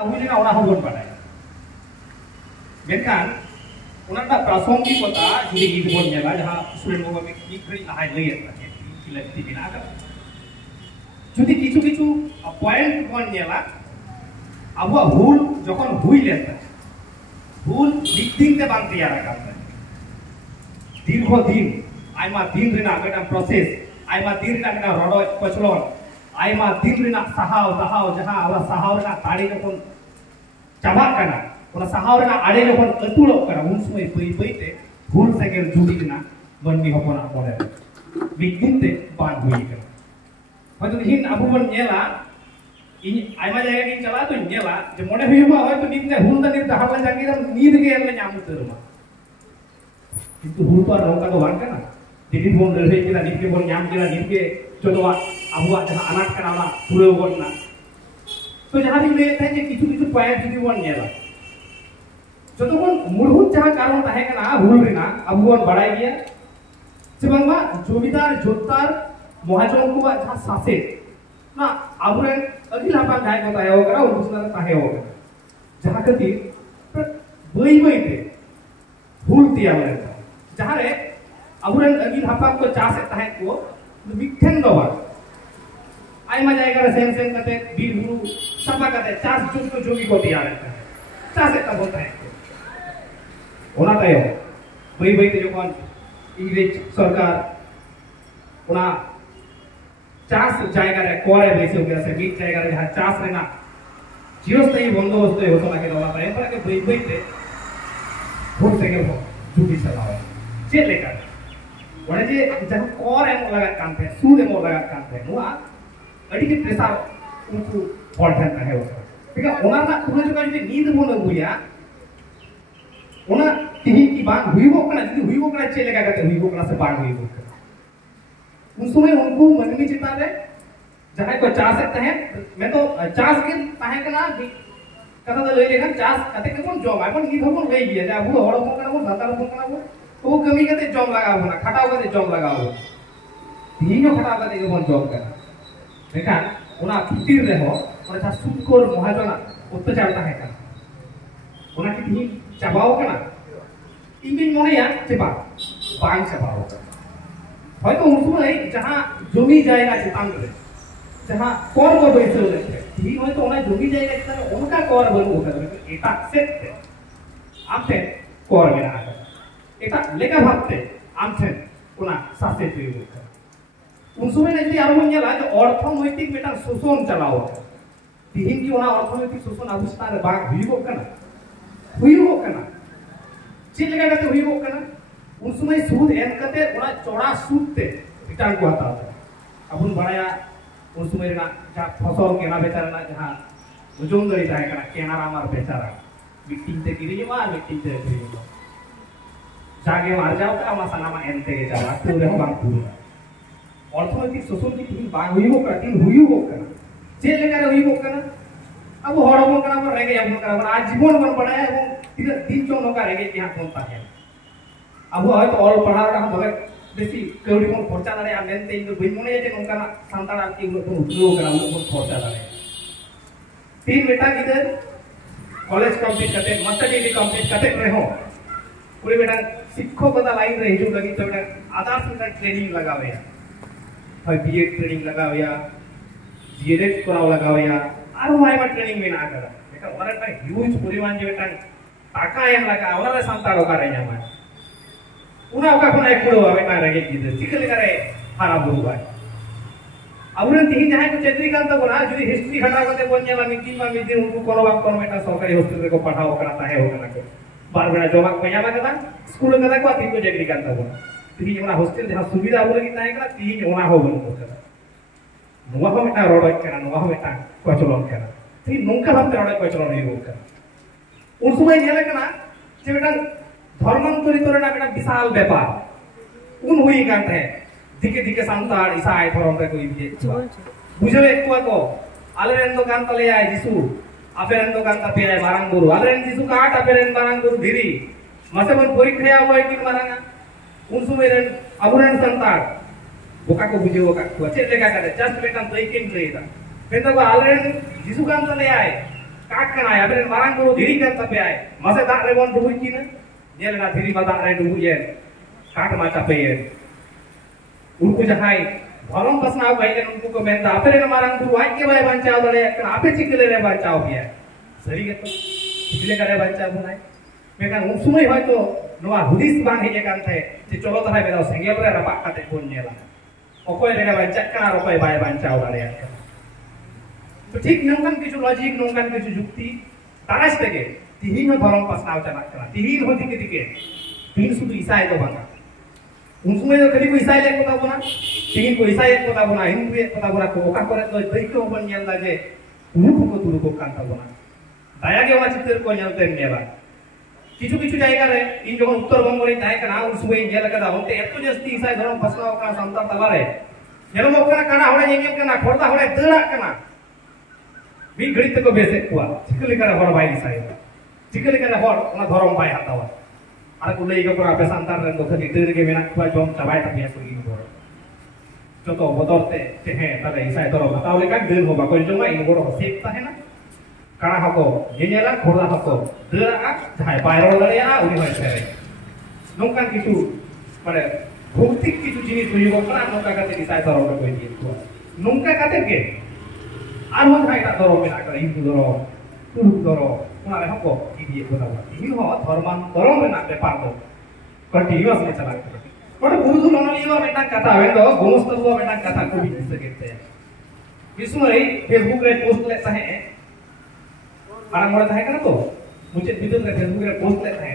हुई लेना ओना होबन बाडाय मेनखान ओनाटा प्रासंगिकता जुदि गिदबन नेला जहां स्टूडेंट को एक घड़ी लहाय लई है किलाती बिना का जुदि किछु किछु पॉइंट बन नेला अब हुल जखन हुई लेता हुल बिगदिन ते बांग तैयार करता दीर्घ दिन आयमा दिन रेना मेटा प्रोसेस आयमा दिन रेना मेटा रडो कचलन आयमा दिन रेना सहाव सहाव जहां आवा सहाव रेना ताड़ी जखन चाबा कना ओना सहाव रेना आड़े जखन अतुलो कना उन समय बई बईते हुल सेकेंड जुडी रेना मनमी हपना पड़े बिगदिन ते बांग हुई कना हयतो हिन अबु बन नेला इन आयमा जायगा की चला तो नेला जे मोने हुईबा हयतो नितने हुल दा नित हावला जागी नीद गे एल ᱧᱟᱢ उतरमा किंतु हुल तो नौका तो बांग कना दिदी बोन लड़ाई केला नित के बोन ᱧᱟᱢ केला नित के चोदवा अबुआ जहां अनाट कना ना पूरे बोलना तो जहां दिन ले थे जे किछु किछु पॉइंट जुदी बोन नेला जतो बोन मूलभूत जहां कारण ताहे कना हुल रेना अबुवन बड़ाई गया से बांगमा जमीदार जोतार महाजन को जहां सासे ना आबुरेन अगिल हापान जाय को ताहे होगा उनसुना ताहे होगा जहां कति बई बई ते हुल तिया लेता जहां रे आबुरेन अगिल हापान को चासे ताहे को मिठेन दवा आयमा जायगा रे सेम सेम कते बीर बुरु सफा कते चास जुग को जोगी को तिया लेता चासे ता बोलता है ओना तायो बई बई ते जखन इंग्लिश सरकार ओना चास जायगा रे कोरे बेसे गया से बीच जायगा रे जहां चास रेना चिरस्थायी बंदोबस्त होतो ना के दवा ताय पर के बई बई ते भोट से के जुटी चलावे चे लेकर ओने जे जहां कोर एम लगा कांते सूद एम लगा कांते नुआ अडी के प्रेशर उनको पॉइंट है होता ठीक है ओना ना तुम जो जे नींद बोन बुया ओना तिही की बात हुई वो कना जी हुई वो कना चे लगा करते हुई वो कना से बात हुई वो उन समय उनको मन में चिता रे जहां को चाह सकते हैं मैं तो चास के ताहे कना कथा तो ले लेखन चास कते के कोन जॉब अपन नी भगोन ले गया जा वो हड़ो कना वो दाता को कना वो तो कमी कते जॉब लगाओ ना खटाओ कते जॉब लगाओ तीनो खटाओ कते कोन जॉब कना देखा ओना फितिर रे हो और जा सुदकोर महाजना अत्याचार ताहे कना ओना की ती चाबाओ कना इंगिन मोनेया चेबा बांग चाबाओ হয়তো উন সময় जहां জমি জায়গা চিতান রে जहां কর को बैसे लेते ही হয়তো ওনা জমি জায়গা চিতান उनका কর বলবো ওটা এটা সেট আমতে কর মেনা আছে এটা লেখা ভাবতে আমতে ওনা শাসে তুই বলতে উন সময় যদি আরো মনে লাগে অর্থনৈতিক মেটা শোষণ চালাও তিহিন কি ওনা অর্থনৈতিক শোষণ অবস্থার বাগ হুইবো কেনা যে জায়গাতে হুইবো কেনা उन समय सूद एम कते ओना चौड़ा सूद ते रिटर्न को आता है अबुन बड़ाया उन समय ना जा फसल केना बेचारा जहां ओजन दरी ताहे कना केना रामार बेचारा मिटिंग ते गिरी मा मिटिंग ते गिरी जागे मार जाओ का मा सनामा एनते के जाला तो रे बांग पूरा অর্থনৈতিক শোষণ কি তিন বাং হইবো का তিন হইবো का যে লেগারে হইবো का अब हड़बो कना पर रेगे अब कना आज जीवन बन पड़ा है वो तीन चोनो का रेगे यहां कोन ताहे अब हयतो ऑल पढ़ार का भगे बेसी कौड़ी कोन खर्चा दारे आ मेनते इन बई मने जे नोंकाना सांतार आरती उन कोन उपयोग करा उन कोन खर्चा दारे तीन बेटा किधर कॉलेज कंप्लीट करते मास्टर डिग्री कंप्लीट करते रहे हो पूरे बेटा शिक्षकता लाइन रे हिजु लगी तो बेटा आधार से ट्रेनिंग लगावे है बीएड ट्रेनिंग लगावे या जीएलएड कराव लगावे या आरो आयमा ट्रेनिंग में ना करा बेटा ओरा ह्यूज परिमाण जे बेटा टाका एम लगा ओरा सांतार का रे ᱧᱟᱢᱟ उना ओका कोन एक कुड़ो आवे ना रगे गिदर चिकले करे हारा बुरुवा अबुरन तिही जहां को चेत्री कांत बोला जुदी हिस्ट्री हटा कते बोन नेला मिटिन मा मिदिन उनको कोनो बाक कोनो मेटा सरकारी हॉस्टल रे को पढ़ाओ करा ताहे हो कना को बार बेड़ा जमा को यामा कदा स्कूल कदा को तिन को चेत्री कांत बोला तिही ओना हॉस्टल जहां सुविधा बोले की ताहे करा तिही ओना हो बोल को कदा नुवा को मेटा रोड करा नुवा को मेटा को चलन करा तिही नोंका भाबते रोड को चलन हो करा उन समय नेला कना जे बेटा धर्मांतरित ना बेटा विशाल व्यापार उन हुई कांत है दिके दिके सांतार ईसाई धर्म रे कोई भी बुझे एक को आलेरेन दो कांत ले आए जिसु अपेरेन दो कांत पे आए मारंग गुरु आलेरेन जिसु काट अपेरेन मारंग गुरु धीरी मसेबन परीक्षा हुआ कि मारंगा उन समय रेन अबुरेन सांतार बोका को बुझे बोका को चेत लेका करे जस्ट बेटा तई केम लेदा पेंदा को आलेरेन जिसु कांत ले आए काट कना है अपने मारंग बुरु धीरी कर तपे आए मसे दाग रे बोन डुबुई की ना नेल ना धीरी मा दाग रे डुबुई है काट मा तपे है उनको जहाई धर्म पसनाव भाई के उनको को मेंदा अपने मारंग बुरु आज के भाई बचाव दले कना आपे चिकले रे बचाव किया सही के तो चिकले करे बचाव बनाए मेkan उन समय होय तो नोआ हुदिस बांग हेजे कान थे जे चलो तहाय बेदाव सेंगेल रे रपा काते बोन नेला ओकोय रे बचाव कना ओकोय भाई बचाव दले तो ठीक नोंगन किछु लॉजिक नोंगन किछु जुक्ति तानास तेगे तिहिन धर्म पसनाव चला चला तिहिन हो दिके दिके तीन सुदु ईसाय तो बांगा उन समय तो कभी को ईसाय ले कोता बोना तिहिन को ईसाय कोता बोना हिंदू ए कोता बोना को ओका करे तो दैको बन नेला जे तुरु को कांता बोना दाया के वाला चित्र को नेलते नेला किछु किछु जायगा रे इन जखन उत्तर बंग रे ताय कना उन समय नेल कदा होते एतो जस्ती ईसाय धर्म पसनाव का संतान तला रे नेलो कना कना होड़े नेंगेल कना खोरदा होड़े दड़ा कना भी घड़ी तक बेसे कुआ चिकले करे हर बाई साई चिकले करे हर ओना धरम बाई हतावा आर को लई को आपे संतान रे दोख दितिर के मेना कुआ जम चाबाय तबिया सुगी बोर जतो बदरते ते हे तले ईसाई धरम हताव लेका दिन होबा को जमा इन बोर सेक ता है ना काना हको येनेला खोरदा हको दरा जाय बायरो लरिया उनी होय छे नोंकान किछु माने भौतिक किछु जिनिस होइबो कना नोका काते ईसाई धरम को दिए कुआ नोंका काते के आरमन भाईटा दरो मेना करे हिंदू दरो तुरुक दरो उना रे हको इदिए बतावा इन हो धर्मान दरो मेना व्यापार दो कंटीन्यूअस में चला बट गुरुदु ननलियो मेटा कथा है तो गोमस्तव मेटा कथा को भी सकेते विस्मय फेसबुक रे पोस्ट ले ताहे मारंग मोड़ ताहे कना तो मुझे विद्युत रे फेसबुक रे पोस्ट ले ताहे